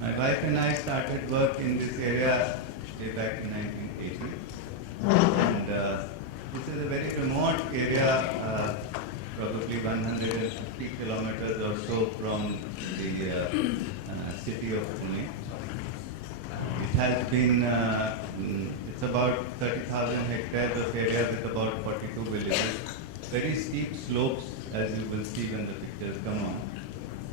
My wife and I started work in this area way back in 1980. And this is a very remote area, probably 150 kilometers or so from the city of Pune. It has been, it's about 30,000 hectares of area with about 42 villages. Very steep slopes, as you will see when the pictures come on.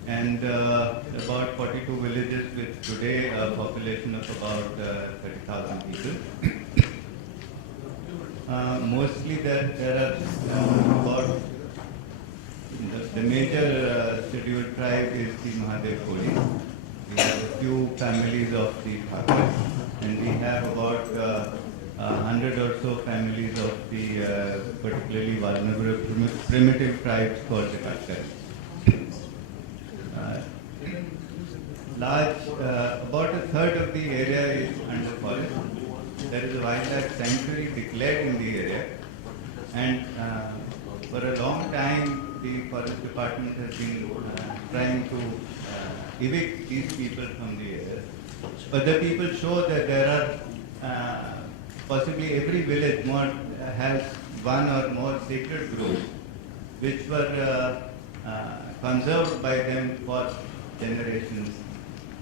And about 42 villages with today a population of about 30,000 people. Mostly there are about, the major scheduled tribe is the Mahadev Koli. We have a few families of the Thakar, and we have about 100 or so families of the particularly vulnerable primitive tribes called the Katkar. About a third of the area is under forest. There is a wildlife sanctuary declared in the area, and for a long time the forest department has been trying to evict these people from the area. But the people show that there are possibly every village has one or more sacred groves which were conserved by them for generations.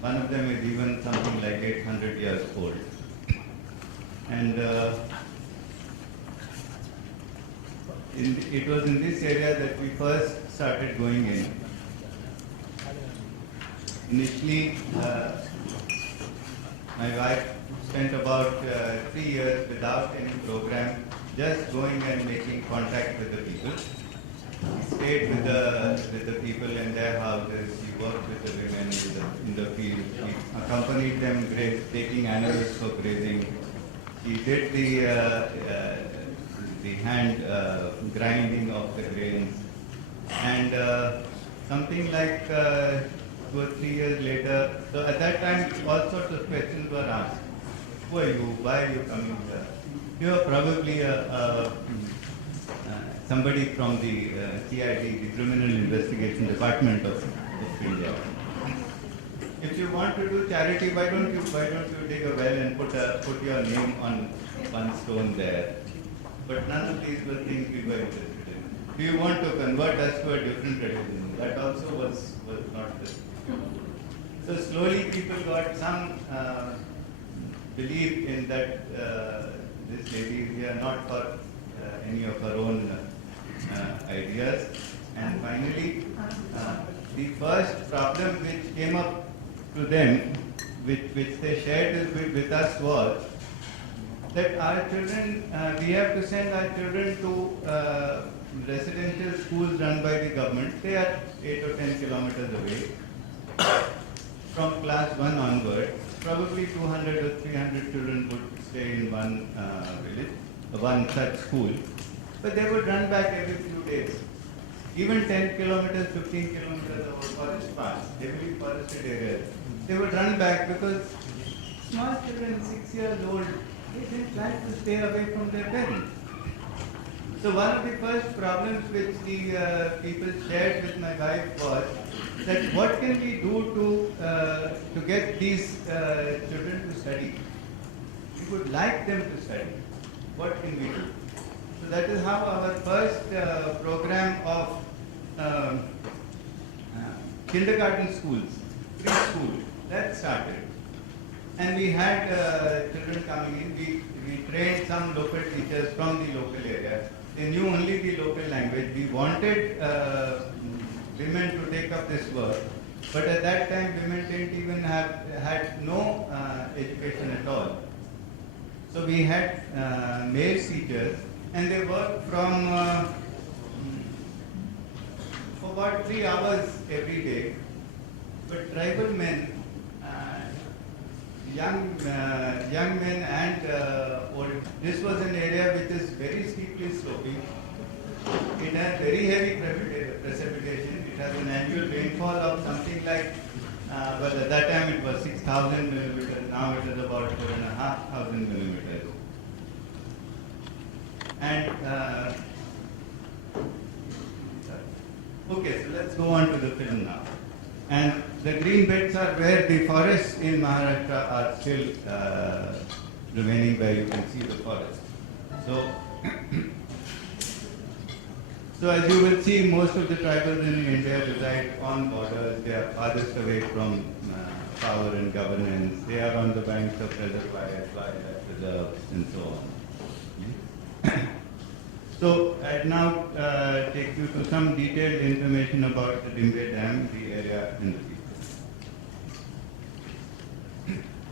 One of them is even something like 800 years old. And it was in this area that we first started going in. Initially, my wife spent about 3 years without any program, just going and making contact with the people. She stayed with the people in their houses. She worked with the women in the field. She accompanied them taking animals for grazing. She did the hand grinding of the grains. And something like 2 or 3 years later, so at that time all sorts of questions were asked. Who are you? Why are you coming here? You are probably somebody from the CID, the Criminal Investigation Department of India. If you want to do charity, why don't you dig a well and put your name on one stone there? But none of these were things we were interested in. Do you want to convert us to a different religion? That also was not the. So slowly people got some belief in that this lady is here not for any of her own ideas. And finally, the first problem which came up to them, which they shared with us, was that our children, we have to send our children to residential schools run by the government. They are 8 or 10 kilometers away. From class 1 onward, probably 200 or 300 children would stay in one village, one such school. But they would run back every few days. Even 10 kilometers, 15 kilometers over forest paths, heavily forested areas. They would run back because small children, 6 years old, they didn't like to stay away from their parents. So one of the first problems which the people shared with my wife was that what can we do to get these children to study? We would like them to study. What can we do? So that is how our first program of kindergarten schools, preschool, that started. And we had children coming in. We trained some local teachers from the local area. They knew only the local language. We wanted women to take up this work, but at that time women didn't even had no education at all. So we had male teachers, and they worked from for about 3 hours every day. But tribal men, young men and old. This was an area which is very steeply sloping. It has very heavy precipitation. It has an annual rainfall of something like, well, at that time it was 6,000 millimeters. Now it is about 4,500 millimeters. And okay, so let's go on to the film now. And the green belts are where the forests in Maharashtra are still remaining, where you can see the forest. So, so as you will see, most of the tribals in India reside on borders. They are farthest away from power and governance. They are on the banks of reservoirs, wildlife reserves, and so on. So I'll now take you to some detailed information about the Dimbe Dam, the area in the future.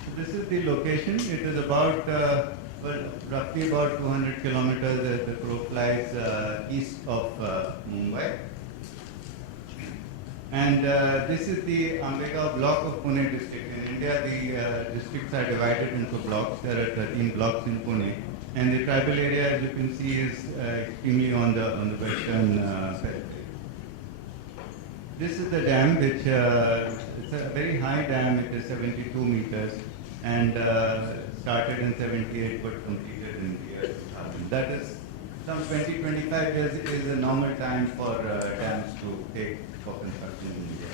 So this is the location. It is about, roughly about 200 kilometers as the crow flies east of Mumbai. And this is the Ambegaon block of Pune district. In India, the districts are divided into blocks. There are 13 blocks in Pune. And the tribal area, as you can see, is extremely on the western periphery. This is the dam, which it's a very high dam. It is 72 meters and started in 78 but completed in the year 2000. That is some 20-25 years is a normal time for dams to take for construction in India.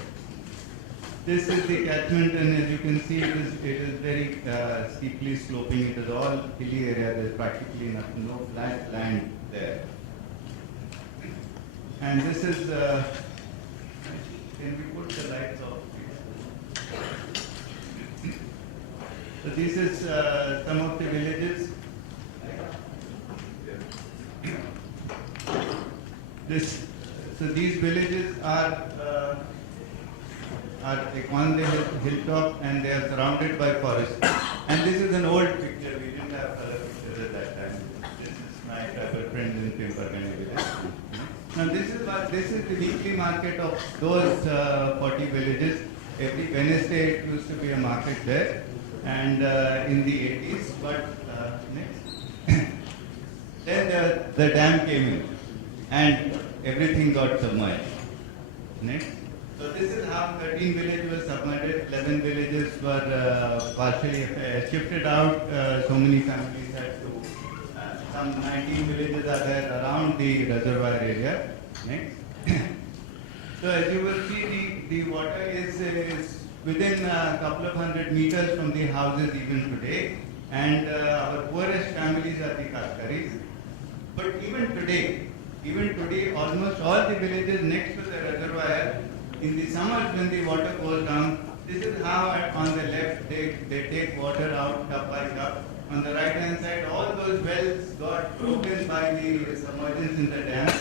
This is the catchment, and as you can see, it is very steeply sloping. It is all hilly area. There is practically no flat land there. And this is, can we put the lights off, please? So this is some of the villages. So these villages are on the hilltop, and they are surrounded by forest. And this is an old picture. We didn't have color pictures at that time. This is my tribal friend in Timpergani village. Now this is the weekly market of those 40 villages. Every Wednesday it used to be a market there, and in the 80s. But next, then the dam came in, and everything got submerged. Next. So this is how 13 villages were submerged, 11 villages were partially shifted out. So many families had to, some 19 villages are there around the reservoir area. Next. So as you will see, the water is within a couple of 100 meters from the houses even today. And our poorest families are the Kashkaris. But even today, almost all the villages next to the reservoir, in the summers when the water goes down, this is how on the left they take water out cup by cup. On the right hand side, all those wells got broken by the submergence in the dam.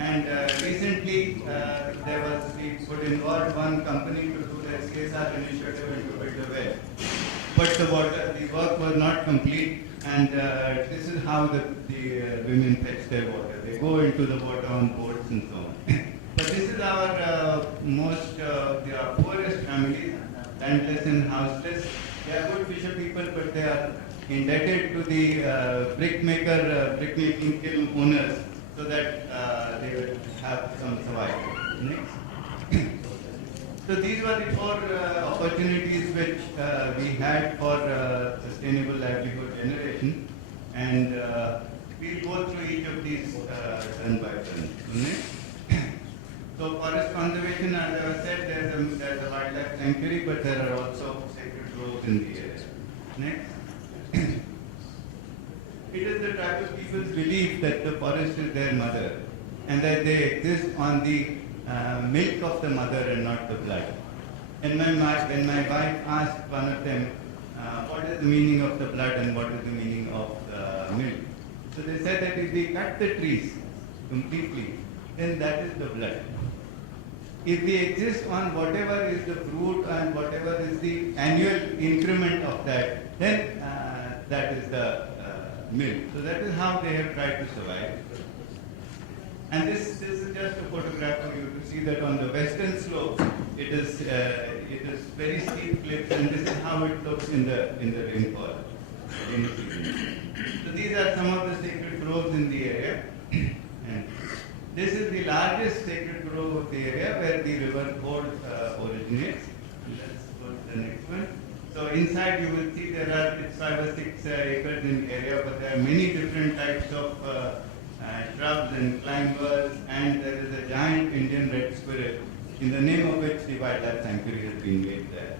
And recently we could involve one company to do the CSR initiative and to build a well. But the work was not complete, and this is how the women fetch their water. They go into the water on boats and so on. But this is our the poorest families, landless and houseless. They are good fisher people, but they are indebted to the brickmaking kiln owners, so that they will have some survival. Next. So these were the four opportunities which we had for sustainable livelihood generation, and we'll go through each of these turn by turn. Next. So forest conservation, as I said, there's a wildlife sanctuary, but there are also sacred groves in the area. Next. It is the tribal people's belief that the forest is their mother, and that they exist on the milk of the mother and not the blood. And when my wife asked one of them, what is the meaning of the blood and what is the meaning of the milk? So they said that if we cut the trees completely, then that is the blood. If we exist on whatever is the fruit and whatever is the annual increment of that, then that is the milk. So that is how they have tried to survive. And this is just a photograph for you to see that on the western slope, it is very steep cliffs, and this is how it looks in the rainfall. So these are some of the sacred groves in the area. And this is the largest sacred grove of the area where the river Gode originates. Let's go to the next one. So inside you will see it's 5 or 6 acres in area, but there are many different types of shrubs and climbers, and there is a giant Indian red squirrel in the name of which the wildlife sanctuary has been made there.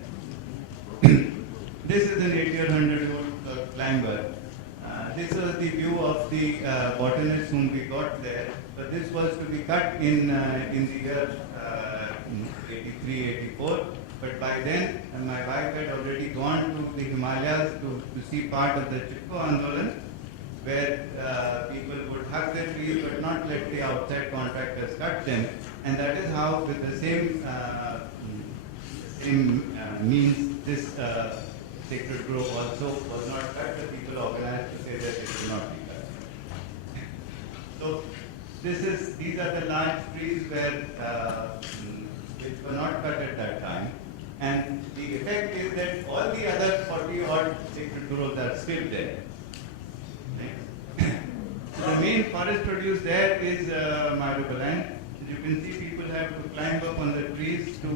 This is an 80 or 100-year-old climber. This was the view of the botanists whom we got there. But this was to be cut in the year 83, 84. But by then, my wife had already gone to the Himalayas to see part of the Chipko Andolan, where people would hug the trees but not let the outside contractors cut them. And that is how, with the same means, this sacred grove also was not cut. The people organized to say that it should not be cut. So these are the large trees which were not cut at that time. And the effect is that all the other 40 odd sacred groves are still there. The main forest produce there is myrobalan. You can see people have to climb up on the trees to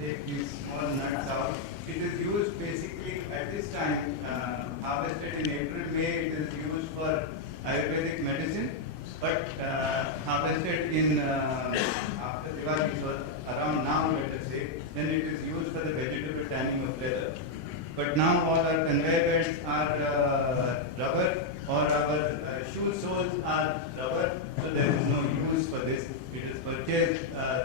take these small nuts out. It is used basically at this time, harvested in April, May. It is used for Ayurvedic medicine, but harvested in after Diwali, so around now, let us say, then it is used for the vegetable tanning of leather. But now all our conveyor belts are rubber, or our shoe soles are rubber, so there is no use for this. It is purchased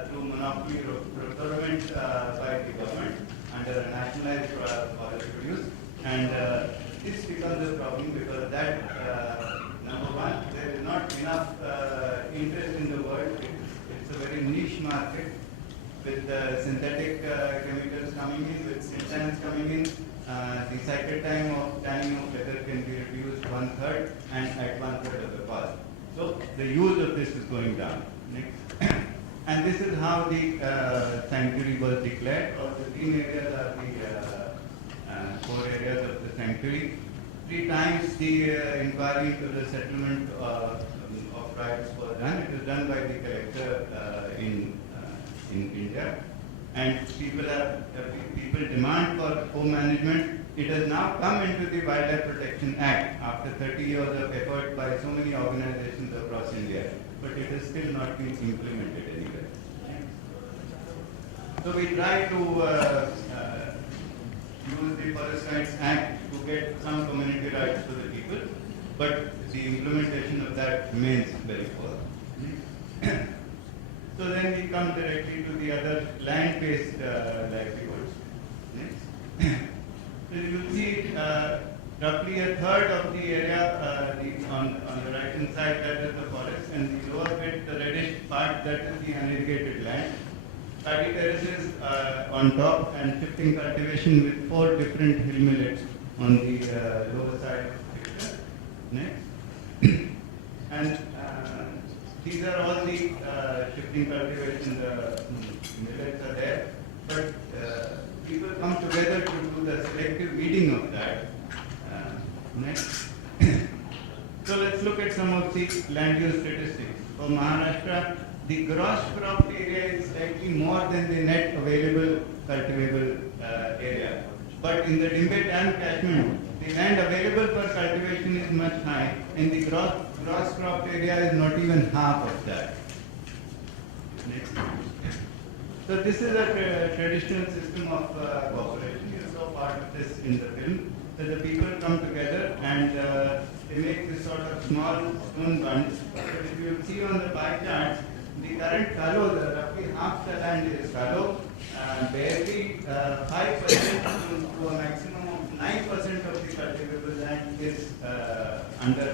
through monopoly procurement by the government under a nationalized forest produce, and this becomes a problem because that, number one, there is not enough interest in the world. It's a very niche market with synthetic chemicals coming in, with synthans coming in. The cycle time of tanning of leather can be reduced 1/3 and at 1/3 of the cost. So the use of this is going down. Next. And this is how the sanctuary was declared. All the green areas are the 4 areas of the sanctuary. 3 times the inquiry into the settlement of rights was done. It was done by the collector in India. And people demand for co-management. It has now come into the Wildlife Protection Act after 30 years of effort by so many organizations across India, but it has still not been implemented anywhere. So we try to use the Forest Rights Act to get some community rights for the people, but the implementation of that remains very poor. So then we come directly to the other land-based livelihoods. Next. So you will see roughly 1/3 of the area on the right-hand side, that is the forest, and the lower bit, the reddish part, that is the unirrigated land. Paddy terraces on top and shifting cultivation with 4 different hill millets on the lower side of the picture. Next. And these are all the shifting cultivation, the millets are there, but people come together to do the selective weeding of that. Next. So let's look at some of the land use statistics. For Maharashtra, the gross crop area is slightly more than the net available cultivable area. But in the Dimbe Dam catchment, the land available for cultivation is much high, and the gross crop area is not even half of that. Next. So this is a traditional system of cooperation. You saw part of this in the film. So the people come together and they make this sort of small stone bunds. But if you see on the pie charts, the current fallow, roughly half the land is fallow. Barely 5% to a maximum of 9% of the cultivable land is under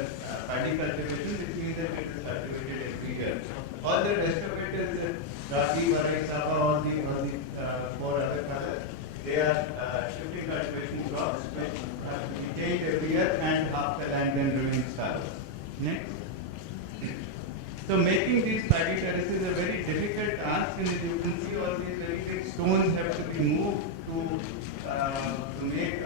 paddy cultivation, which means that it is cultivated every year. All the rest of it is Rabi, Varai, Sapa, all the 4 other colors. They are shifting cultivation crops which have to be changed every year, and half the land then remains fallow. Next. So making these paddy terraces is a very difficult task, and as you can see, all these very big stones have to be moved to make a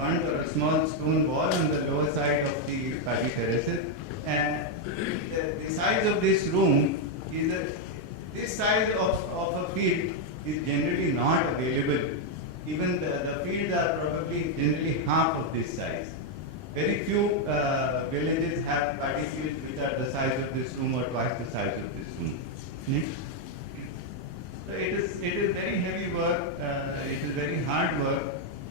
bund or a small stone wall on the lower side of the paddy terraces. And the size of this room is this size of a field is generally not available. Even the fields are probably generally half of this size. Very few villages have paddy fields which are the size of this room or twice the size of this room. Next. So it is very heavy work, it is very hard work,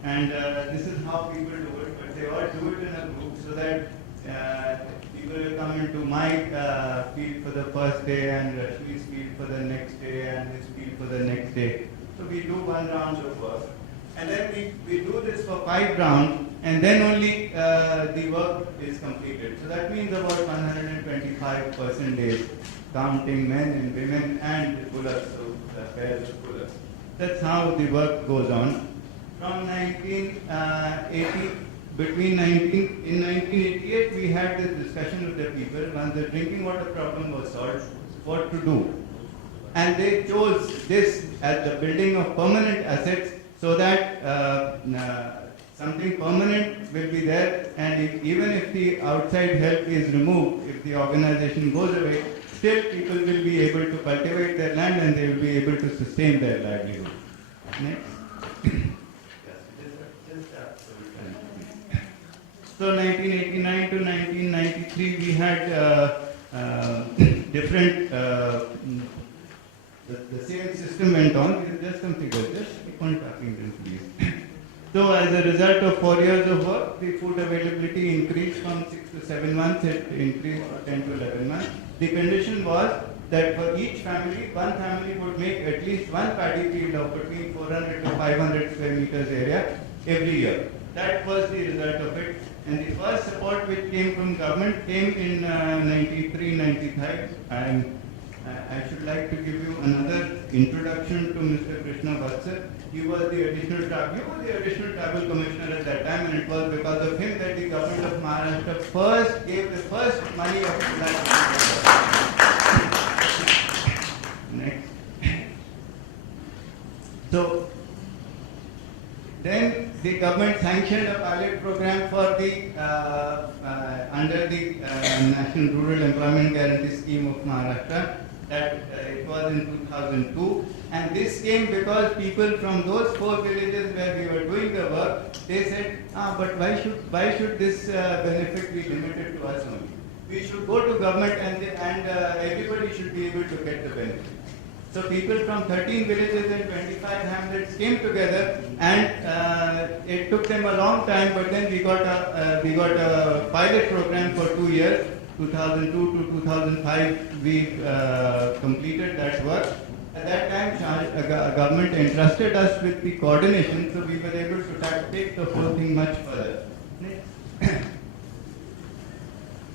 and this is how people do it, but they all do it in a group so that people will come into my field for the first day and Rashmi's field for the next day and his field for the next day. So we do one round of work. And then we do this for 5 rounds, and then only the work is completed. So that means about 125 person days, counting men and women and pull-ups, so pairs of pull-ups. That's how the work goes on. From 1980, in 1988, we had this discussion with the people once the drinking water problem was solved, what to do. And they chose this as the building of permanent assets, so that something permanent will be there, and even if the outside help is removed, if the organization goes away, still people will be able to cultivate their land and they will be able to sustain their livelihood. Next. So 1989 to 1993 we had different, the same system went on. Just some figures, just keep on talking then please. So as a result of 4 years of work, the food availability increased from 6 to 7 months, it increased to 10 to 11 months. The condition was that for each family, one family would make at least one paddy field of between 400 to 500 square meters area every year. That was the result of it. And the first support which came from government came in 93-95. And I should like to give you another introduction to Mr. Krishna Vatsar. He was the additional tribal commissioner at that time, and it was because of him that the government of Maharashtra first gave the first money of that. Next. So then the government sanctioned a pilot program for the under the National Rural Employment Guarantee Scheme of Maharashtra. That it was in 2002, and this came because people from those 4 villages where we were doing the work, they said, but why should this benefit be limited to us only? We should go to government and everybody should be able to get the benefit. So people from 13 villages and 25 hamlets came together, and it took them a long time, but then we got a pilot program for 2 years. 2002 to 2005, we completed that work. At that time, government entrusted us with the coordination, so we were able to take the whole thing much further.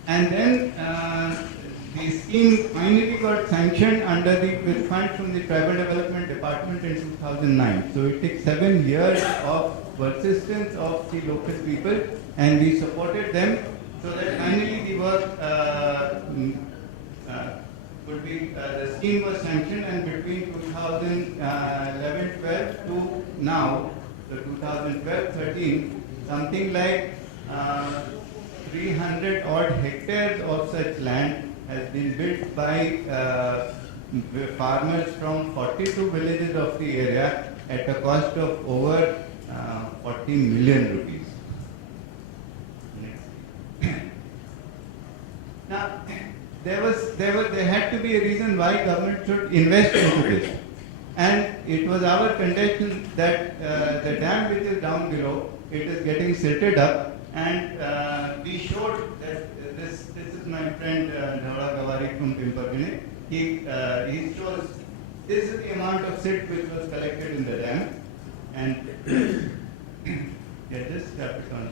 And then the scheme finally got sanctioned with funds from the Tribal Development Department in 2009. So it took 7 years of persistence of the local people, and we supported them. So that finally the work the scheme was sanctioned, and between 2011-12 to now, so 2012-13, something like 300 odd hectares of such land has been built by farmers from 42 villages of the area at a cost of over 40 million rupees. Now, there had to be a reason why government should invest into this, and it was our contention that the dam which is down below, it is getting silted up, and we showed that this is my friend Dhaula Gavari from Pimpagane. He shows this is the amount of silt which was collected in the dam, and yeah, just tap it on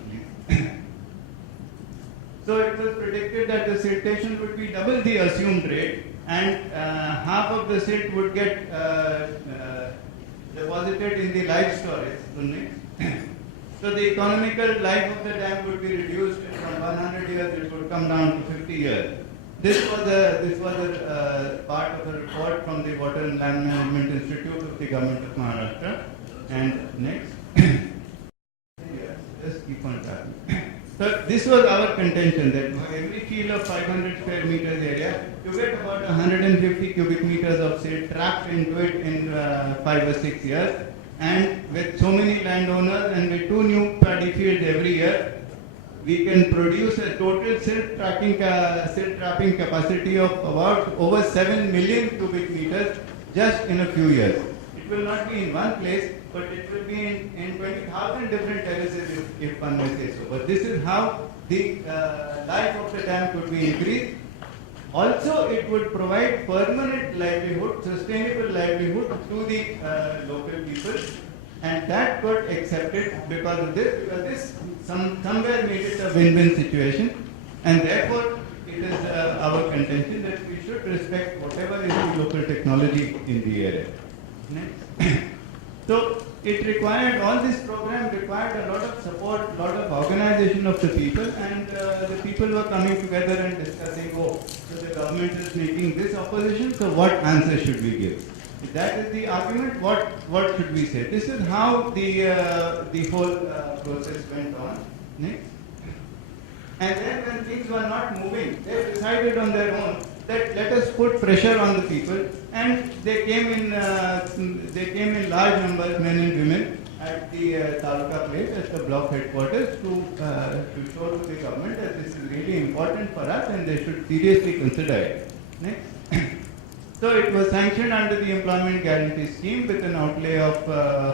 please. So it was predicted that the siltation would be double the assumed rate, and half of the silt would get deposited in the live storage. So the economical life of the dam would be reduced from 100 years, it would come down to 50 years. This was a part of a report from the Water and Land Management Institute of the Government of Maharashtra. And next. Yes, just keep on tapping. So this was our contention, that for every field of 500 square meters area, you get about 150 cubic meters of silt trapped into it in 5 or 6 years. And with so many landowners and with 2 new paddy fields every year, we can produce a total silt trapping capacity of about over 7 million cubic meters just in a few years. It will not be in one place, but it will be in 20,000 different terraces, if one may say so. But this is how the life of the dam could be increased. Also, it would provide permanent livelihood, sustainable livelihood to the local people, and that got accepted because of this, because this somewhere made it a win-win situation, and therefore it is our contention that we should respect whatever is the local technology in the area. Next. So it required, all this program required a lot of support, a lot of organization of the people, and the people were coming together and discussing, oh, so the government is making this opposition, so what answer should we give? If that is the argument, what should we say? This is how the whole process went on. Next. And then when things were not moving, they decided on their own that let us put pressure on the people, and they came in large numbers, men and women, at the Taluka place, at the block headquarters, to show to the government that this is really important for us and they should seriously consider it. Next. So it was sanctioned under the Employment Guarantee Scheme with an outlay of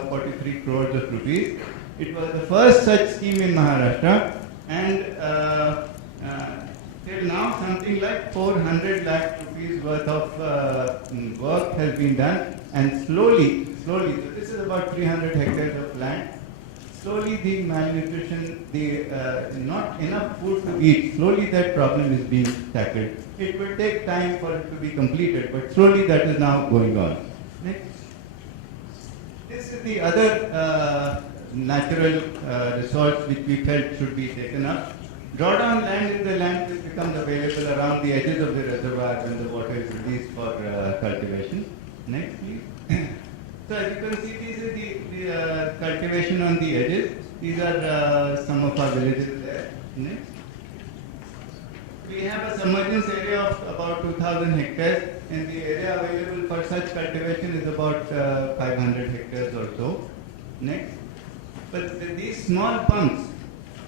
43 crores of rupees. It was the first such scheme in Maharashtra, and till now something like 400 lakh rupees worth of work has been done, and slowly, so this is about 300 hectares of land, slowly the malnutrition, the not enough food to eat, slowly that problem is being tackled. It will take time for it to be completed, but slowly that is now going on. Next. This is the other natural resource which we felt should be taken up. Drawdown land is the land which becomes available around the edges of the reservoir when the water is released for cultivation. Next, please. So as you can see, this is the cultivation on the edges. These are some of our villages there. Next. We have a submergence area of about 2,000 hectares, and the area available for such cultivation is about 500 hectares or so. Next. But these small pumps,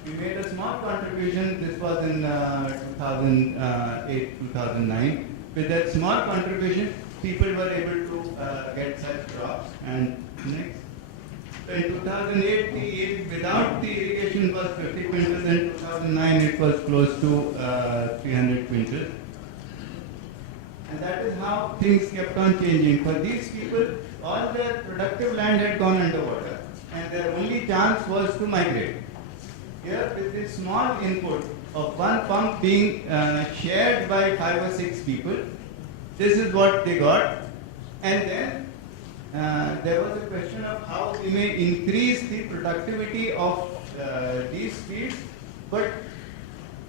we made a small contribution. This was in 2008, 2009. With that small contribution, people were able to get such crops. And next. So in 2008, the yield without the irrigation was 50 quintals. In 2009, it was close to 300 quintals. And that is how things kept on changing. For these people, all their productive land had gone underwater, and their only chance was to migrate. Here, with this small input of one pump being shared by 5 or 6 people, this is what they got. And then there was a question of how we may increase the productivity of these fields, but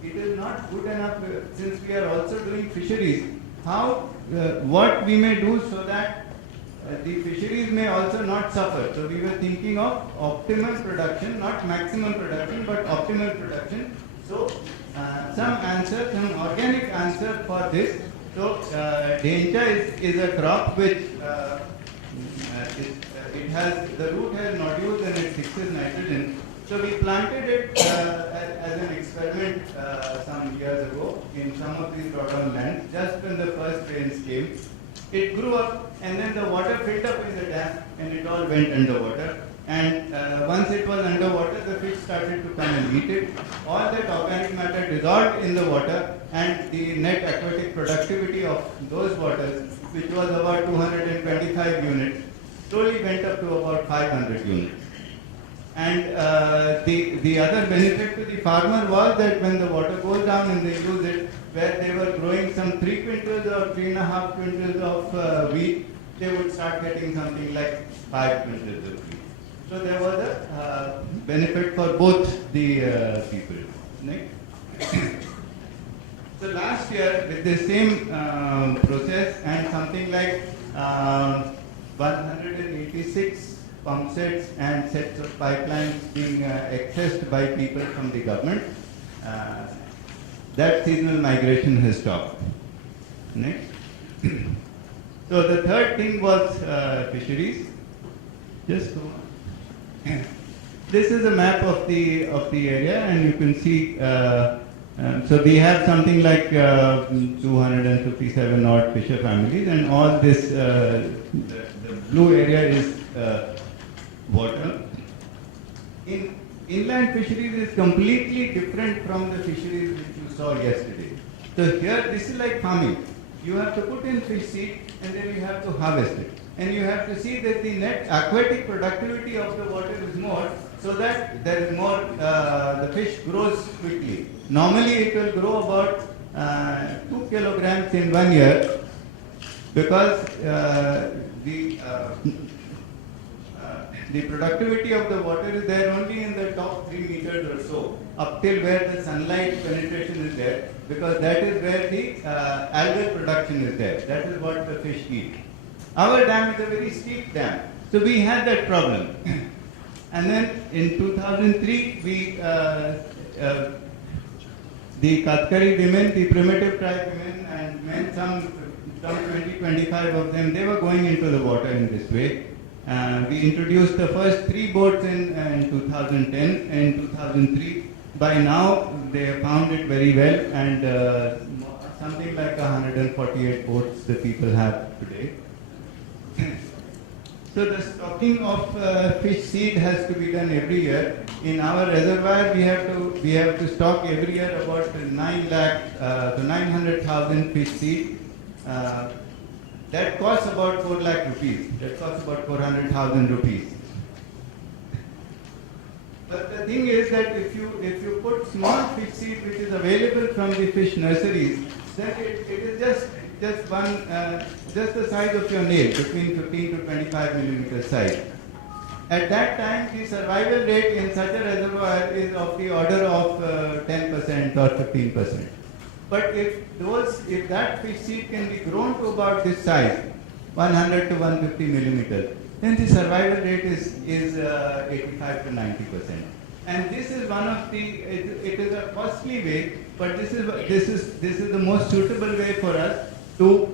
it is not good enough since we are also doing fisheries. How, what we may do so that the fisheries may also not suffer. So we were thinking of optimal production, not maximum production, but optimal production. So some answer, some organic answer for this. So Dhencha is a crop which it has, the root has nodules and it fixes nitrogen. So we planted it as an experiment some years ago in some of these drawdown lands, just when the first rains came. It grew up, and then the water filled up in the dam, and it all went underwater. And once it was underwater, the fish started to come and eat it. All that organic matter dissolved in the water, and the net aquatic productivity of those waters, which was about 225 units, slowly went up to about 500 units. And the other benefit to the farmer was that when the water goes down and they use it, where they were growing some 3 quintals or 3.5 quintals of wheat, they would start getting something like 5 quintals of wheat. So there was a benefit for both the people. Next. So last year, with the same process and something like 186 pump sets and sets of pipelines being accessed by people from the government, that seasonal migration has stopped. Next. So the third thing was fisheries. Just go on. This is a map of the area, and you can see So we have something like 257 odd fisher families, and all this, the blue area is water. In inland fisheries is completely different from the fisheries which you saw yesterday. So here, this is like farming. You have to put in fish seed and then you have to harvest it. And you have to see that the net aquatic productivity of the water is more, so that there is more, the fish grows quickly. Normally it will grow about 2 kilograms in 1 year, because the productivity of the water is there only in the top 3 meters or so, up till where the sunlight penetration is there, because that is where the algal production is there. That is what the fish eat. Our dam is a very steep dam, so we had that problem. And then in 2003, the Katkari women, the primitive tribe women and men, some 20-25 of them, they were going into the water in this way. We introduced the first 3 boats in 2010 and 2003. By now, they have found it very well, and something like 148 boats the people have today. So the stocking of fish seed has to be done every year. In our reservoir, we have to stock every year about 900,000 fish seed. That costs about 4 lakh rupees. That costs about 400,000 rupees. But the thing is that if you put small fish seed which is available from the fish nurseries, then it is just the size of your nail, between 15 to 25 millimeter size. At that time, the survival rate in such a reservoir is of the order of 10% or 15%. But if that fish seed can be grown to about this size, 100 to 150 millimeters, then the survival rate is 85 to 90%. And this is one of the, it is a costly way, but this is the most suitable way for us to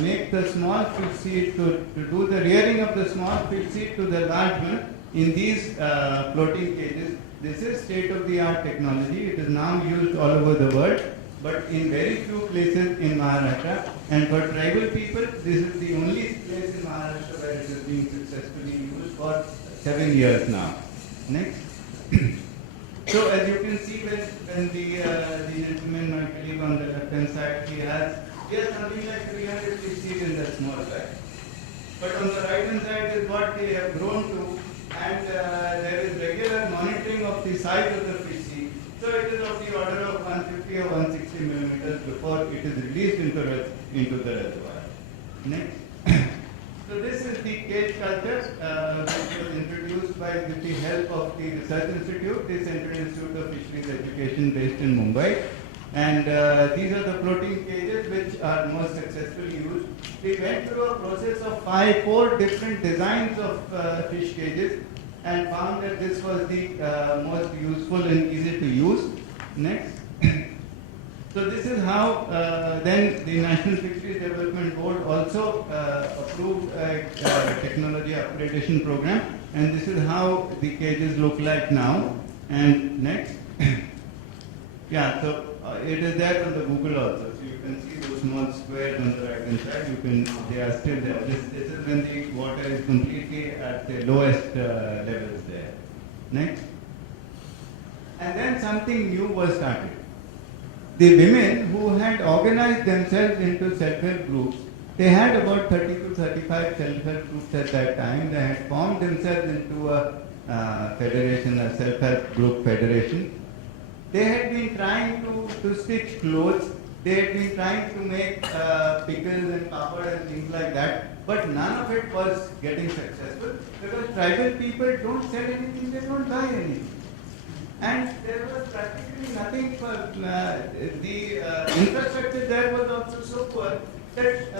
make the small fish seed, to do the rearing of the small fish seed to the large one in these floating cages. This is state-of-the-art technology. It is now used all over the world, but in very few places in Maharashtra. And for tribal people, this is the only place in Maharashtra where it is being successfully used for 7 years now. Next. So as you can see, when the gentleman, my colleague on the left-hand side, he has something like 300 fish seed in that small bag. But on the right-hand side is what they have grown to, and there is regular monitoring of the size of the fish seed. So it is of the order of 150 or 160 millimeters before it is released into the reservoir. Next. So this is the cage culture which was introduced with the help of the Research Institute, the Central Institute of Fisheries Education based in Mumbai. And these are the floating cages which are most successfully used. We went through a process of 4 different designs of fish cages and found that this was the most useful and easy to use. Next. So this is how then the National Fisheries Development Board also approved a technology upgradation program, and this is how the cages look like now. And next. Yeah, so it is there on the Google also. So you can see those small squares on the right hand side. They are still there. This is when the water is completely at the lowest levels there. Next. And then something new was started. The women who had organized themselves into self-help groups, they had about 30 to 35 self-help groups at that time. They had formed themselves into a federation, a self-help group federation. They had been trying to stitch clothes. They had been trying to make pickles and papad and things like that. But none of it was getting successful because tribal people don't sell anything, they don't buy anything. And there was practically nothing for the infrastructure there was also so poor that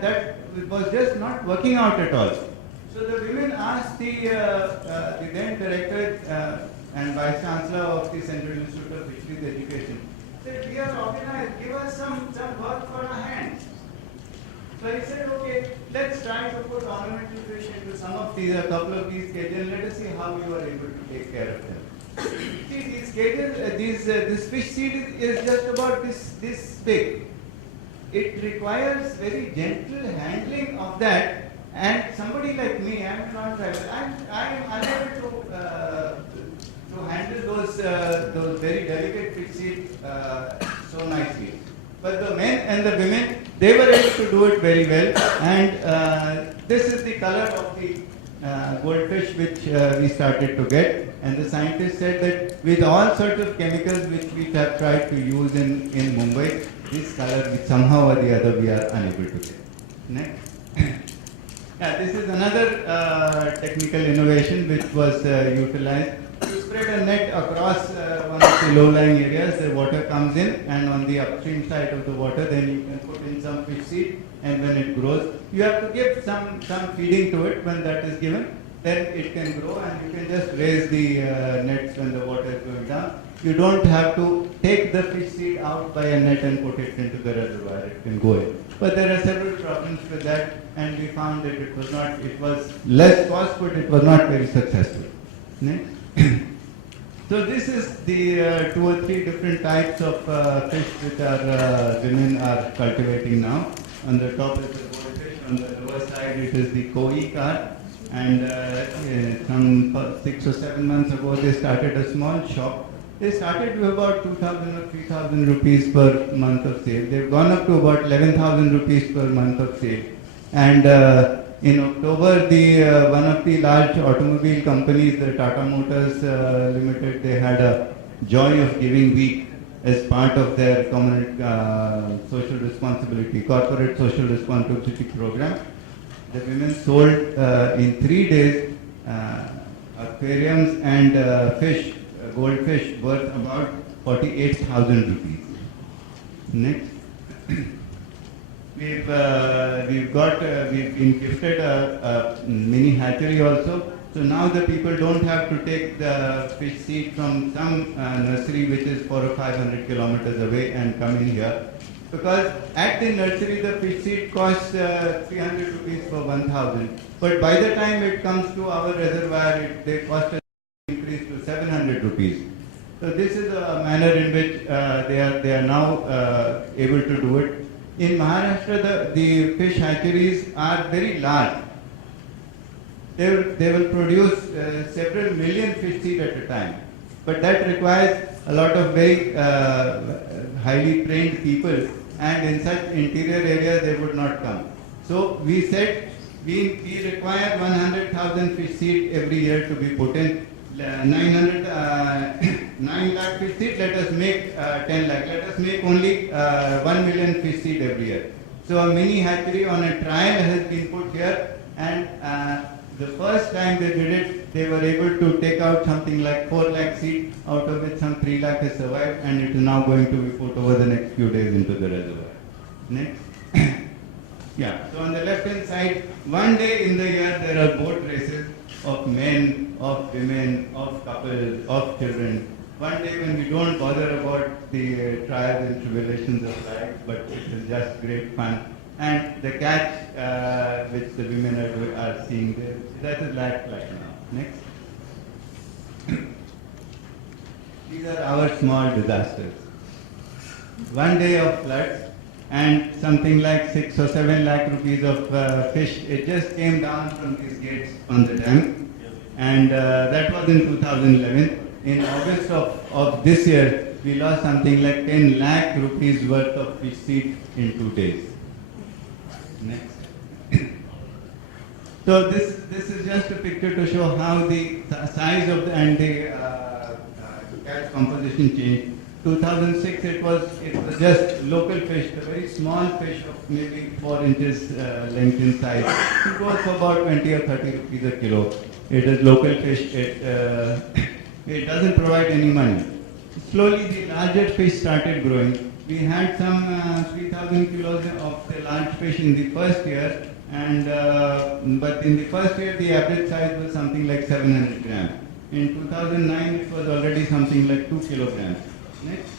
that was just not working out at all. So the women asked the then director and Vice Chancellor of the Central Institute of Fisheries Education, said, we are organized, give us some work for our hands. So he said, okay, let's try to put ornamental fish into some of these, a couple of these cages, and let us see how you are able to take care of them. See, these cages, this fish seed is just about this big. It requires very gentle handling of that, and somebody like me, I'm a non-driver, I'm unable to handle those very delicate fish seed so nicely. But the men and the women, they were able to do it very well, and this is the color of the goldfish which we started to get, and the scientists said that with all sorts of chemicals which we have tried to use in Mumbai, this color which somehow or the other we are unable to get. Next. Yeah, this is another technical innovation which was utilized. You spread a net across one of the low-lying areas, the water comes in, and on the upstream side of the water, then you can put in some fish seed, and when it grows, you have to give some feeding to it. When that is given, then it can grow, and you can just raise the nets when the water is going down. You don't have to take the fish seed out by a net and put it into the reservoir. It can go in. But there are several problems with that, and we found that it was less cost, but it was not very successful. Next. So this is the 2 or 3 different types of fish which our women are cultivating now. On the top is the goldfish, on the lower side it is the koi carp, and some 6 or 7 months ago they started a small shop. They started with about 2,000 or 3,000 rupees per month of sale. They've gone up to about 11,000 rupees per month of sale. And in October, one of the large automobile companies, the Tata Motors Limited, they had a Joy of Giving Week as part of their social responsibility, corporate social responsibility program. The women sold in 3 days aquariums and fish, goldfish worth about 48,000 rupees. Next. We've been gifted a mini hatchery also. So now the people don't have to take the fish seed from some nursery which is 400 or 500 kilometers away and come in here. Because at the nursery the fish seed costs 300 rupees for 1,000. But by the time it comes to our reservoir, they cost us increase to 700 rupees. So this is a manner in which they are now able to do it. In Maharashtra, the fish hatcheries are very large. They will produce several million fish seed at a time. But that requires a lot of very highly trained people, and in such interior areas they would not come. So we said we require 100,000 fish seed every year to be put in. 9 lakh fish seed, let us make 10 lakh. Let us make only 1 million fish seed every year. So a mini hatchery on a trial has been put here, and the first time they did it, they were able to take out something like 4 lakh seed, out of which some 3 lakh has survived, and it is now going to be put over the next few days into the reservoir. Next. Yeah, so on the left hand side, one day in the year there are boat races of men, of women, of couples, of children. One day when we don't bother about the trials and tribulations of life, but it is just great fun. And the catch which the women are seeing there, that is like now. Next. These are our small disasters. One day of floods, and something like 6 or 7 lakh rupees of fish, it just came down from these gates on the dam, and that was in 2011. In August of this year, we lost something like 10 lakh rupees worth of fish seed in 2 days. Next. So this is just a picture to show how the size of the catch composition changed. 2006 it was just local fish, a very small fish of maybe 4 inches length in size. It goes for about 20 or 30 rupees a kilo. It is local fish. It doesn't provide any money. Slowly the larger fish started growing. We had some 3,000 kilos of the large fish in the first year, and but in the first year the average size was something like 700 grams. In 2009 it was already something like 2 kilograms. Next.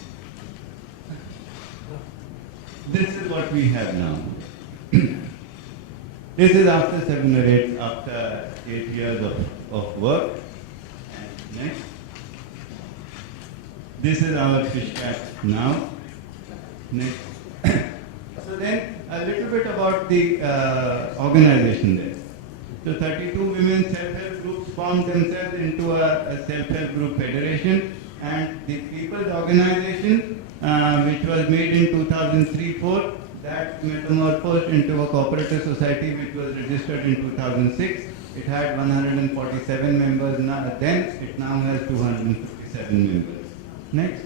This is what we have now. This is after 7 or 8 years of work. And next. This is our fish catch now. Next. So then a little bit about the organization there. So 32 women self-help groups formed themselves into a self-help group federation, and the People's Organization, which was made in 2003-4, that metamorphosed into a cooperative society which was registered in 2006. It had 147 members then, it now has 257 members. Next.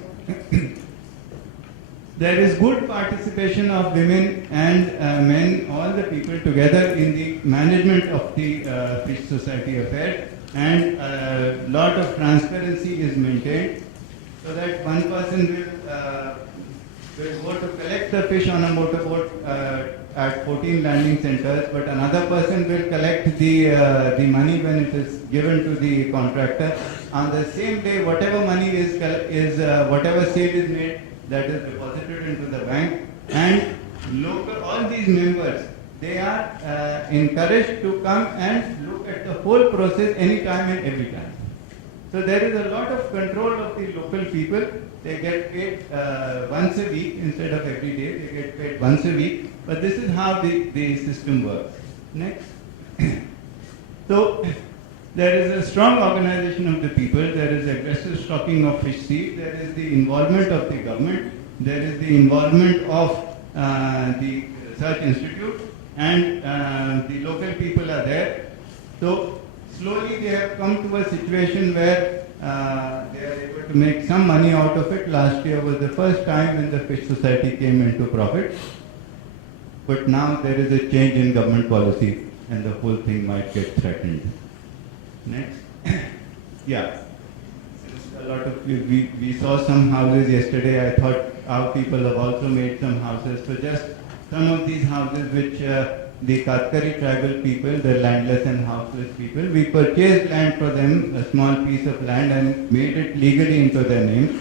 There is good participation of women and men, all the people together in the management of the Fish Society affairs, and a lot of transparency is maintained, so that one person will go to collect the fish on a motorboat at 14 landing centers, but another person will collect the money when it is given to the contractor. On the same day, whatever money whatever sale is made, that is deposited into the bank, and all these members, they are encouraged to come and look at the whole process anytime and every time. So there is a lot of control of the local people. They get paid once a week instead of every day. They get paid once a week. But this is how the system works. Next. So there is a strong organization of the people. There is aggressive stocking of fish seed. There is the involvement of the government. There is the involvement of the research institute, and the local people are there. So slowly they have come to a situation where they are able to make some money out of it. Last year was the first time when the Fish Society came into profit. But now there is a change in government policy and the whole thing might get threatened. Next. Yeah. A lot of we saw some houses yesterday. I thought our people have also made some houses. So just some of these houses which the Katkari tribal people, the landless and houseless people, we purchased land for them, a small piece of land, and made it legally into their name.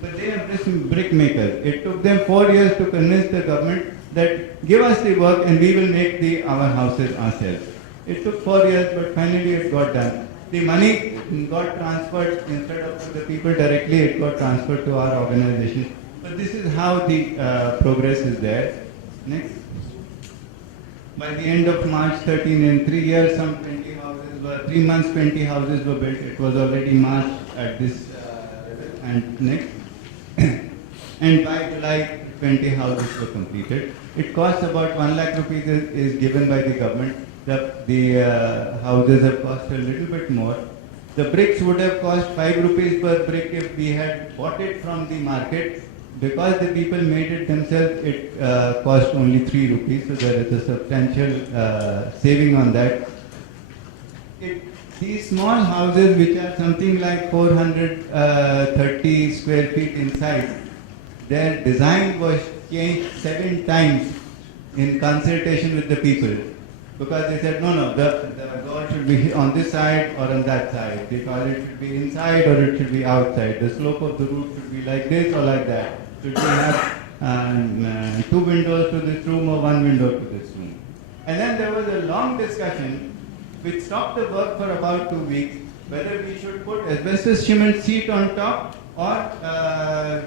But they are just brick makers. It took them 4 years to convince the government that give us the work and we will make our houses ourselves. It took 4 years, but finally it got done. The money got transferred, instead of to the people directly, it got transferred to our organization. But this is how the progress is there. Next. By the end of March 13, in 3 years, some 20 houses were, 3 months, 20 houses were built. It was already March at this level. And next. And by July, 20 houses were completed. It costs about 1 lakh rupees is given by the government. The houses have cost a little bit more. The bricks would have cost 5 rupees per brick if we had bought it from the market. Because the people made it themselves, it cost only 3 rupees, so there is a substantial saving on that. These small houses, which are something like 430 square feet inside, their design was changed 7 times in consultation with the people. Because they said, no, the door should be on this side or on that side. The toilet should be inside or it should be outside. The slope of the roof should be like this or like that. Should we have 2 windows to this room or 1 window to this room? And then there was a long discussion which stopped the work for about 2 weeks, whether we should put asbestos cement sheet on top or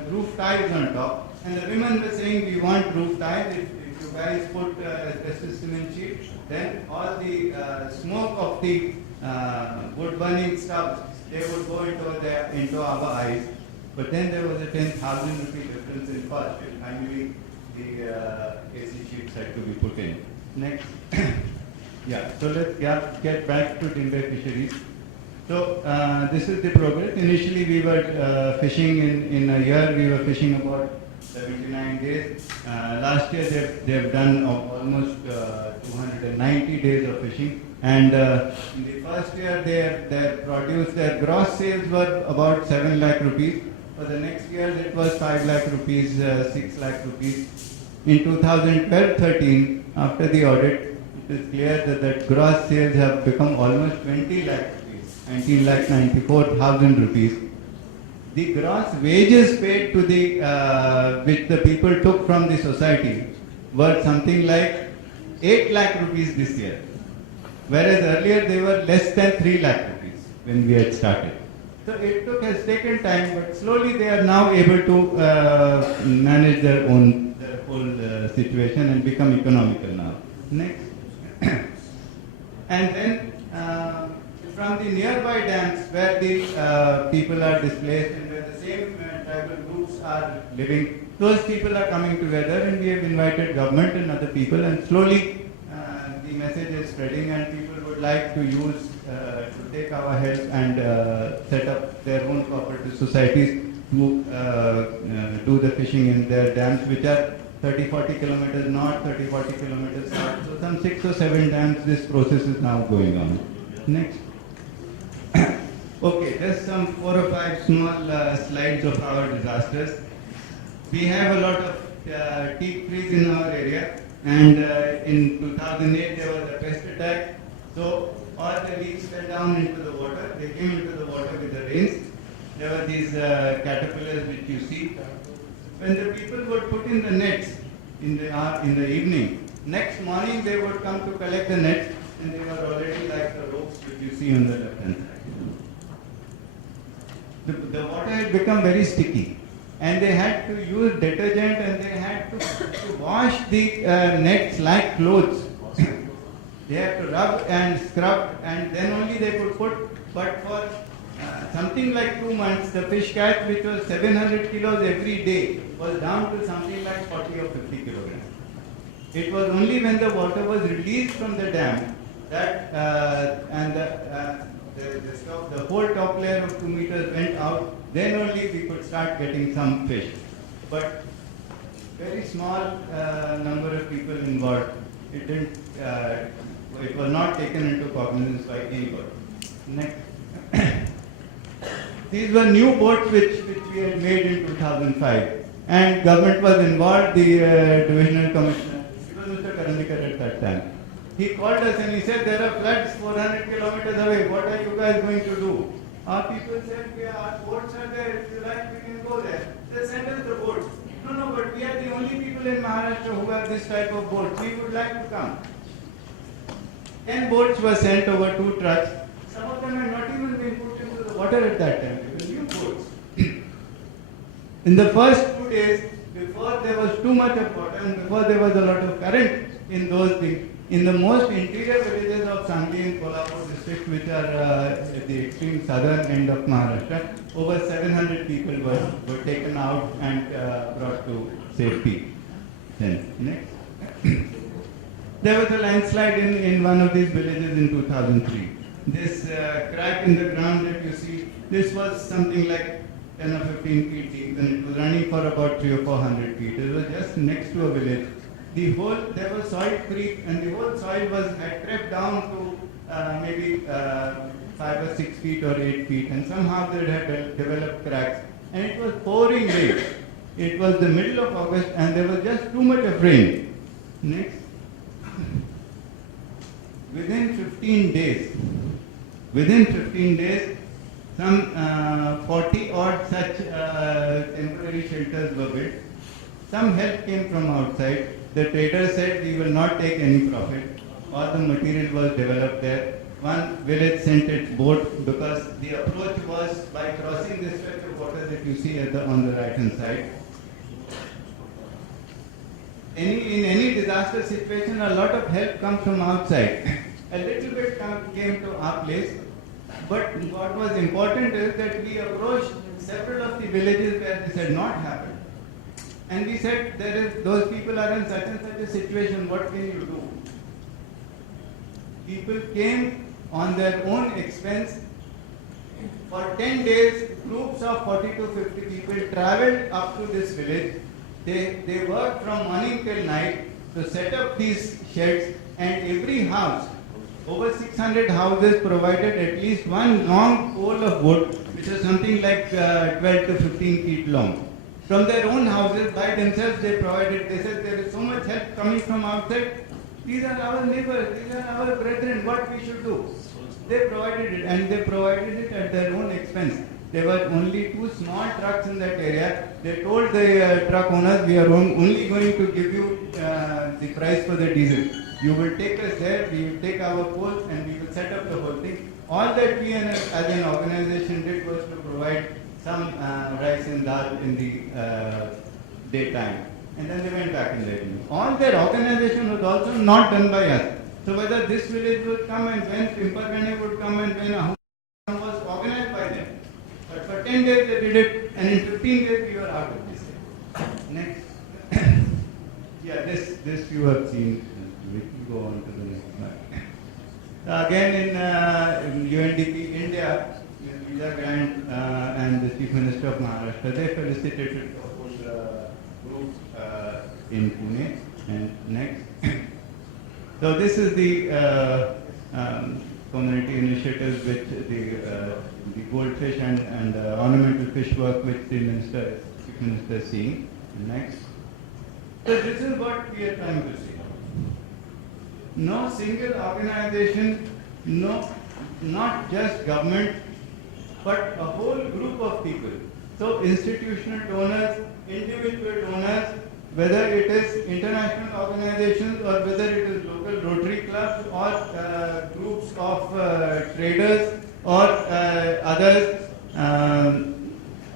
roof tiles on top. And the women were saying, we want roof tiles. If you guys put asbestos cement sheet, then all the smoke of the wood burning stuff, they would go into our eyes. But then there was a 10,000 rupee difference in cost, and finally the AC sheets had to be put in. Next. Yeah, so let's get back to timber fisheries. So this is the progress. Initially we were fishing in a year, we were fishing about 79 days. Last year they have done almost 290 days of fishing. And in the first year their gross sales were about 7 lakh rupees. For the next year it was 5 lakh rupees, 6 lakh rupees. In 2012-13, after the audit, it is clear that gross sales have become almost 20 lakh rupees, 19,94,000 rupees. The gross wages paid to which the people took from the society were something like 8 lakh rupees this year. Whereas earlier they were less than 3 lakh rupees when we had started. So has taken time, but slowly they are now able to manage their whole situation and become economical now. Next. And then from the nearby dams where the people are displaced and where the same tribal groups are living, those people are coming together, and we have invited government and other people, and slowly the message is spreading, and people would like to use to take our help and set up their own cooperative societies to do the fishing in their dams, which are 30-40 kilometers north, 30-40 kilometers south. So some 6 or 7 dams, this process is now going on. Next. Okay, just some 4 or 5 small slides of our disasters. We have a lot of teak trees in our area, and in 2008 there was a pest attack. So all the leaves fell down into the water. They came into the water with the rains. There were these caterpillars which you see. When the people would put in the nets in the evening, next morning they would come to collect the nets, and they were already like the ropes which you see on the left hand side. The water had become very sticky, and they had to use detergent, and they had to wash the nets like clothes. They had to rub and scrub, and then only they could put. But for something like 2 months, the fish catch, which was 700 kilos every day, was down to something like 40 or 50 kilograms. It was only when the water was released from the dam that and the whole top layer of 2 meters went out, then only we could start getting some fish. But very small number of people involved. It didn't. It was not taken into cognizance by anybody. Next. These were new boats which we had made in 2005, and government was involved. The divisional commissioner, it was Mr. Karandikar at that time. He called us and he said, there are floods 400 kilometers away. What are you guys going to do? Our people said, our boats are there. If you like, we can go there. They sent us the boats. No, but we are the only people in Maharashtra who have this type of boats. We would like to come. 10 boats were sent over 2 trucks. Some of them had not even been put into the water at that time. They were new boats. In the first 2 days, before there was too much of water and before there was a lot of current in those things, in the most interior villages of Sangli and Kolhapur district, which are at the extreme southern end of Maharashtra, over 700 people were taken out and brought to safety. Then, next. There was a landslide in one of these villages in 2003. This crack in the ground that you see, this was something like 10 or 15 feet deep, and it was running for about 300 or 400 feet. It was just next to a village. There was soil creep, and the whole soil had crept down to maybe 5 or 6 feet or 8 feet, and somehow they had developed cracks. And it was pouring rain. It was the middle of August, and there was just too much of rain. Next. Within 15 days, some 40 odd such temporary shelters were built. Some help came from outside. The traders said we will not take any profit. All the material was developed there. One village sent its boat because the approach was by crossing this stretch of water that you see on the right hand side. In any disaster situation, a lot of help comes from outside. A little bit came to our place, but what was important is that we approached several of the villages where this had not happened. And we said, those people are in such and such a situation, what can you do? People came on their own expense. For 10 days, groups of 40 to 50 people traveled up to this village. They worked from morning till night to set up these sheds, and every house, over 600 houses, provided at least one long pole of wood, which was something like 12 to 15 feet long. From their own houses, by themselves, they said there is so much help coming from outside. These are our neighbors, these are our brethren, what we should do? They provided it, and they provided it at their own expense. There were only 2 small trucks in that area. They told the truck owners, we are only going to give you the price for the diesel. You will take us there, we will take our poll, and we will set up the whole thing. All that we as an organization did was to provide some rice and dal in the daytime. And then they went back in the evening. All their organization was also not done by us. So whether this village would come and when Pimpagane would come and when Ahom was organized by them. But for 10 days they did it, and in 15 days we were out of this thing. Next. Yeah, this you have seen. We can go on to the next slide. Again in UNDP India, Visa Grant and the Chief Minister of Maharashtra, they felicitated the whole group in Pune. And next. So this is the community initiatives which the goldfish and ornamental fish work which the Chief Minister is seeing. Next. So this is what we are trying to see. No single organization, not just government, but a whole group of people. So institutional donors, individual donors, whether it is international organizations or whether it is local Rotary clubs or groups of traders or others,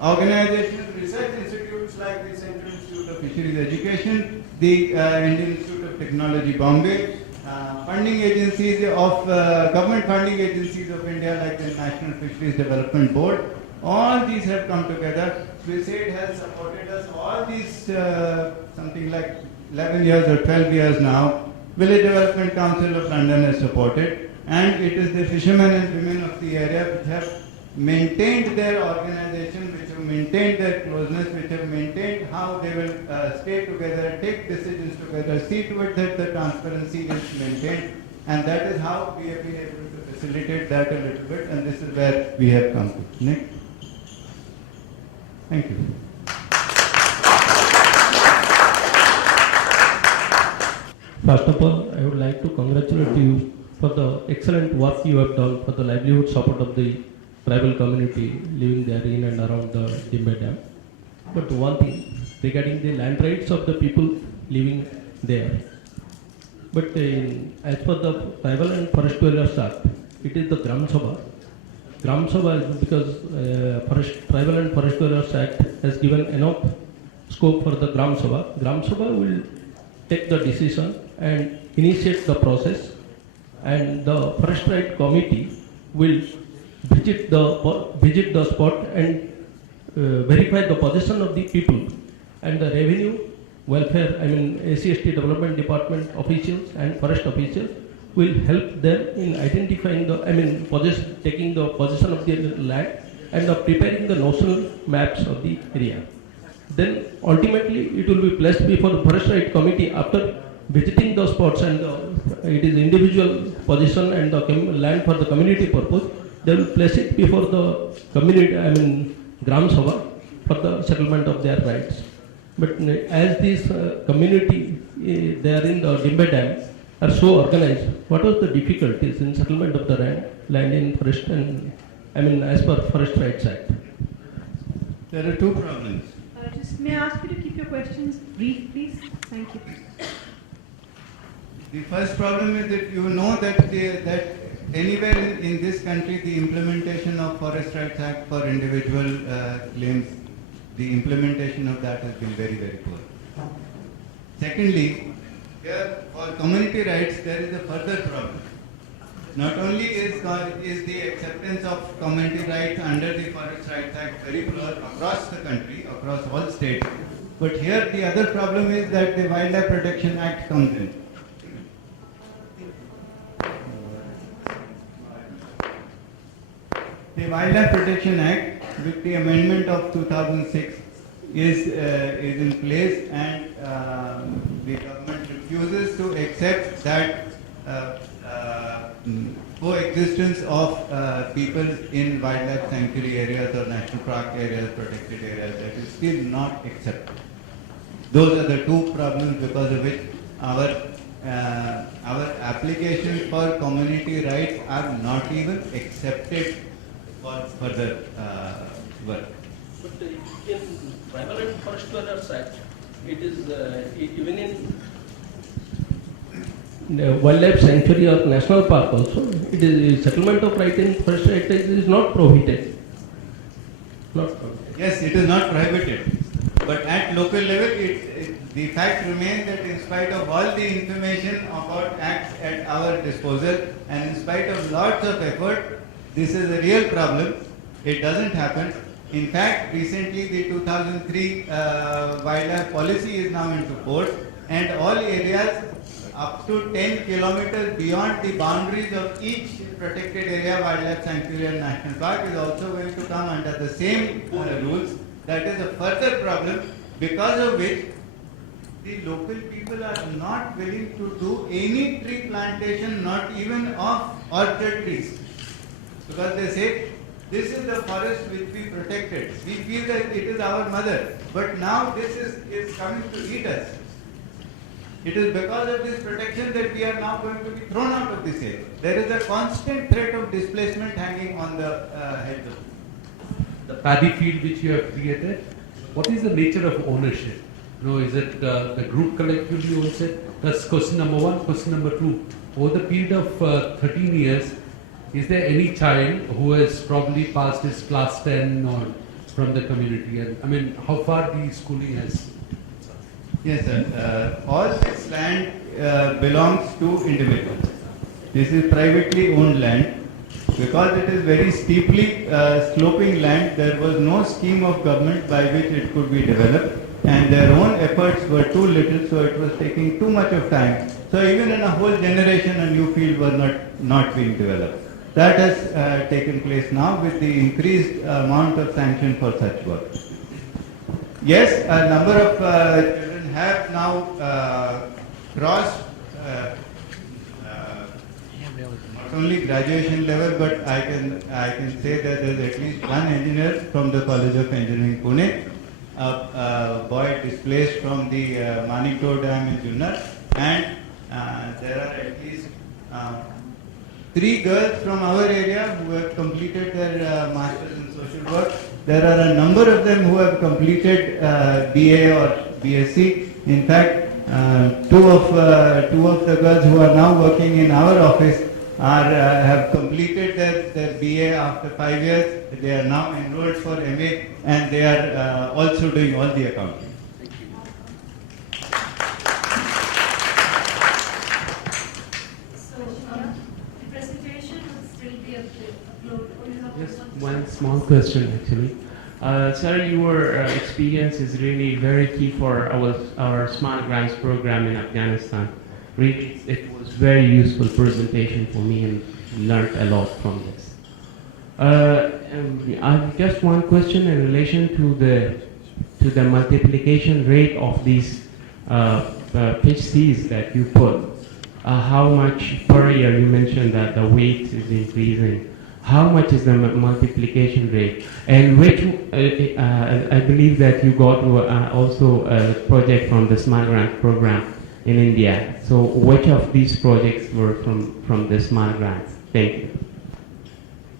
organizations, research institutes like the Central Institute of Fisheries Education, the Indian Institute of Technology Bombay, funding agencies of government funding agencies of India like the National Fisheries Development Board. All these have come together. SwissAid has supported us all these something like 11 years or 12 years now. Village Development Council of London has supported, and it is the fishermen and women of the area which have maintained their organization, which have maintained their closeness, which have maintained how they will stay together, take decisions together, see to it that the transparency is maintained, and that is how we have been able to facilitate that a little bit, and this is where we have come to. Next. Thank you. First of all, I would like to congratulate you for the excellent work you have done for the livelihood support of the tribal community living there in and around the Dimbe Dam. But one thing regarding the land rights of the people living there. But as per the Tribal and Forest Dwellers Act, it is the Gram Sabha. Gram Sabha is because Tribal and Forest Dwellers Act has given enough scope for the Gram Sabha. Gram Sabha will take the decision and initiate the process, and the Forest Right Committee will visit the spot and verify the position of the people, and the revenue, welfare, SC/ST development department officials and forest officials will help them in identifying taking the position of the land and preparing the notional maps of the area. Then ultimately it will be placed before the Forest Right Committee after visiting the spots, and it is individual position and the land for the community purpose. They will place it before the community, Gram Sabha, for the settlement of their rights. But as this community, they are in the Dimbe Dam, are so organized, what was the difficulties in settlement of the land in forest and, as per Forest Rights Act? There are two problems. May I ask you to keep your questions brief, please? Thank you. The first problem is that you know that anywhere in this country the implementation of Forest Rights Act for individual claims, the implementation of that has been very, very poor. Secondly, here for community rights there is a further problem. Not only is the acceptance of community rights under the Forest Rights Act very poor across the country, across all states, but here the other problem is that the Wildlife Protection Act comes in. The Wildlife Protection Act, with the amendment of 2006, is in place, and the government refuses to accept that coexistence of people in wildlife sanctuary areas or national park areas, protected areas. That is still not accepted. Those are the two problems because of which our applications for community rights are not even accepted for further work. But in Tribal and Forest Dwellers Act, it is even in wildlife sanctuary or national park also, it is settlement of right in first right is not prohibited. Not prohibited. Yes, it is not prohibited. But at local level, the fact remains that in spite of all the information about acts at our disposal and in spite of lots of effort, this is a real problem. It doesn't happen. In fact, recently the 2003 wildlife policy is now into force, and all areas up to 10 kilometers beyond the boundaries of each protected area, wildlife sanctuary and national park is also going to come under the same rules. That is a further problem, because of which the local people are not willing to do any tree plantation, not even of orchard trees. Because they say, this is the forest which we protected. We feel that it is our mother. But now this is coming to eat us. It is because of this protection that we are now going to be thrown out of this area. There is a constant threat of displacement hanging on the heads of The paddy field which you have created, what is the nature of ownership? Is it the group collectively owns it? That's question number one. Question number two, over the period of 13 years, is there any child who has probably passed his class 10 or from the community? And I mean, how far the schooling has? Yes, sir. All this land belongs to individuals. This is privately owned land. Because it is very steeply sloping land, there was no scheme of government by which it could be developed, and their own efforts were too little, so it was taking too much of time. So even in a whole generation, a new field was not being developed. That has taken place now with the increased amount of sanction for such work. Yes, a number of children have now crossed not only graduation level, but I can say that there is at least one engineer from the College of Engineering Pune, a boy displaced from the Manikdo Dam in Junnar, and there are at least 3 girls from our area who have completed their masters in social work. There are a number of them who have completed BA or BSc. In fact, two of the girls who are now working in our office have completed their BA after 5 years. They are now enrolled for MA, and they are also doing all the accounting. So, the presentation will still be uploaded. Or you have Just one small question, actually. Sir, your experience is really very key for our Smart Grants program in Afghanistan. Really, it was very useful presentation for me and learned a lot from this. I have just one question in relation to the multiplication rate of these fish seeds that you put. How much per year? You mentioned that the weight is increasing. How much is the multiplication rate? And which, I believe that you got also a project from the Smart Grant program in India. So which of these projects were from the Smart Grants? Thank you.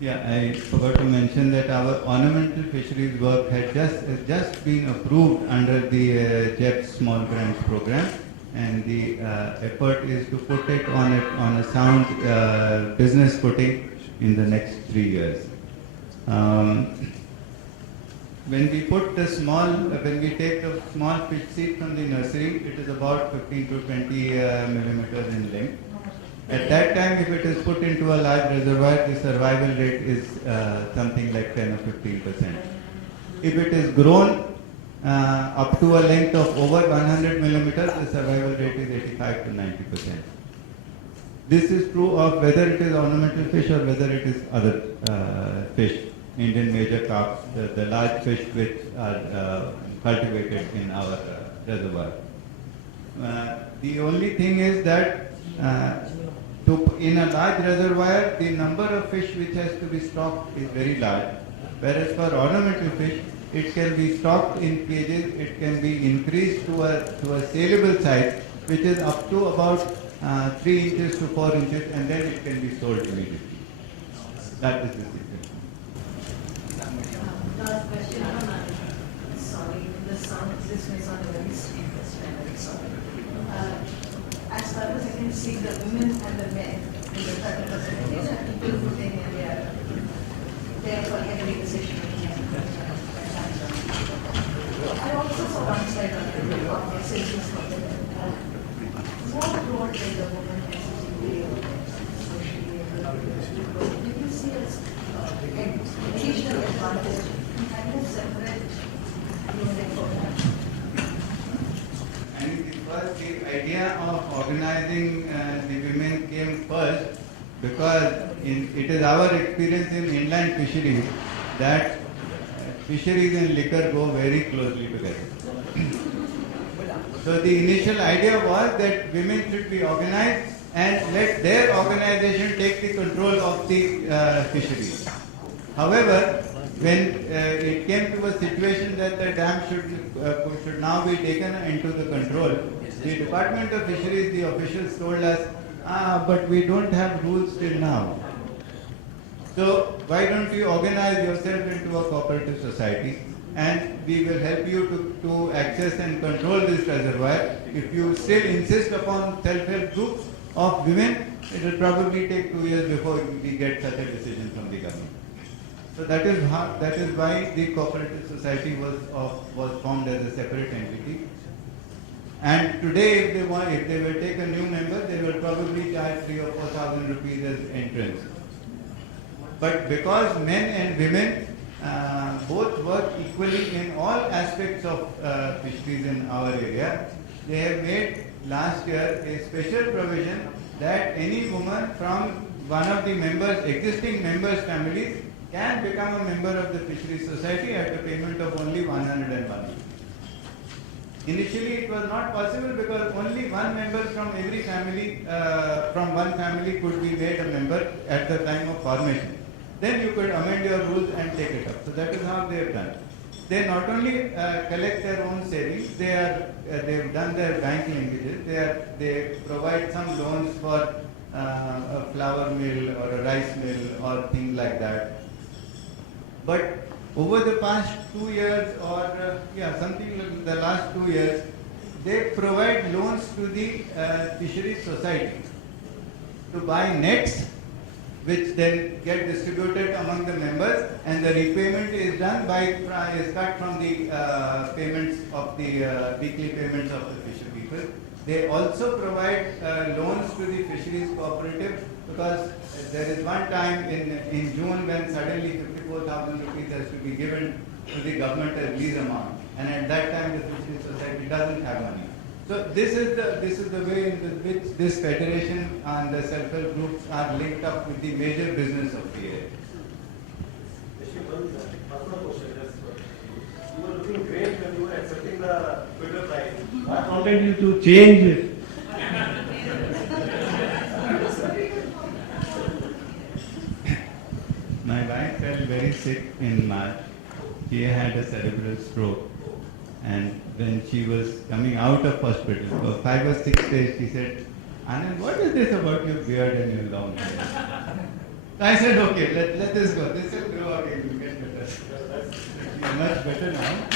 Yeah, I forgot to mention that our ornamental fisheries work had just been approved under the JEP Small Grants program, and the effort is to put it on a sound business footing in the next 3 years. When we take the small fish seed from the nursery, it is about 15 to 20 millimeters in length. At that time, if it is put into a large reservoir, the survival rate is something like 10 or 15%. If it is grown up to a length of over 100 millimeters, the survival rate is 85 to 90%. This is true of whether it is ornamental fish or whether it is other fish, Indian major carps, the large fish which are cultivated in our reservoir. The only thing is that in a large reservoir, the number of fish which has to be stocked is very large. Whereas for ornamental fish, it can be stocked in cages, it can be increased to a saleable size, which is up to about 3 inches to 4 inches, and then it can be sold immediately. That is the situation. last question from Anand. Sorry, this may sound a very stupid question, I'm very sorry. as far as I can see, the women and the men in the 30 facilities are equal footing and they are there for every decision making. I also saw one slide on the conversations for the what role play the woman has to play socially and you can see as additional advantage and a separate unit for that. And the idea of organizing the women came first because it is our experience in inland fisheries that fisheries and liquor go very closely together. So the initial idea was that women should be organized and let their organization take the control of the fisheries. However, when it came to a situation that the dam should now be taken into the control, the Department of Fisheries, the officials told us, but we don't have rules till now. So why don't you organize yourself into a cooperative society and we will help you to access and control this reservoir. If you still insist upon self-help groups of women, it will probably take 2 years before we get such a decision from the government. So that is why the cooperative society was formed as a separate entity. And today, if they will take a new member, they will probably charge 3,000 or 4,000 rupees as entrance. But because men and women both work equally in all aspects of fisheries in our area, they have made last year a special provision that any woman from one of the existing members' families can become a member of the fisheries society at a payment of only 101. Initially, it was not possible because only one member from every family, from one family could be made a member at the time of formation. Then you could amend your rules and take it up. So that is how they have done. They not only collect their own savings, they have done their bank linkages. They provide some loans for a flour mill or a rice mill or things like that. But over the past 2 years or something like the last 2 years, they provide loans to the fisheries society to buy nets, which then get distributed among the members, and the repayment is done is cut from the payments of the weekly payments of the fisher people. They also provide loans to the fisheries cooperative because there is one time in June when suddenly 54,000 rupees has to be given to the government as lease amount, and at that time the fisheries society doesn't have money. So this is the way in which this federation and the self-help groups are linked up with the major business of the area. You were looking great when you were accepting the Twitter prize. What prompted you to change it? My wife fell very sick in March. She had a cerebral stroke. And when she was coming out of hospital, for 5 or 6 days, she said, Anand, what is this about your beard and your long hair? I said, okay, let this go. This will grow again. You get better. You're much better now.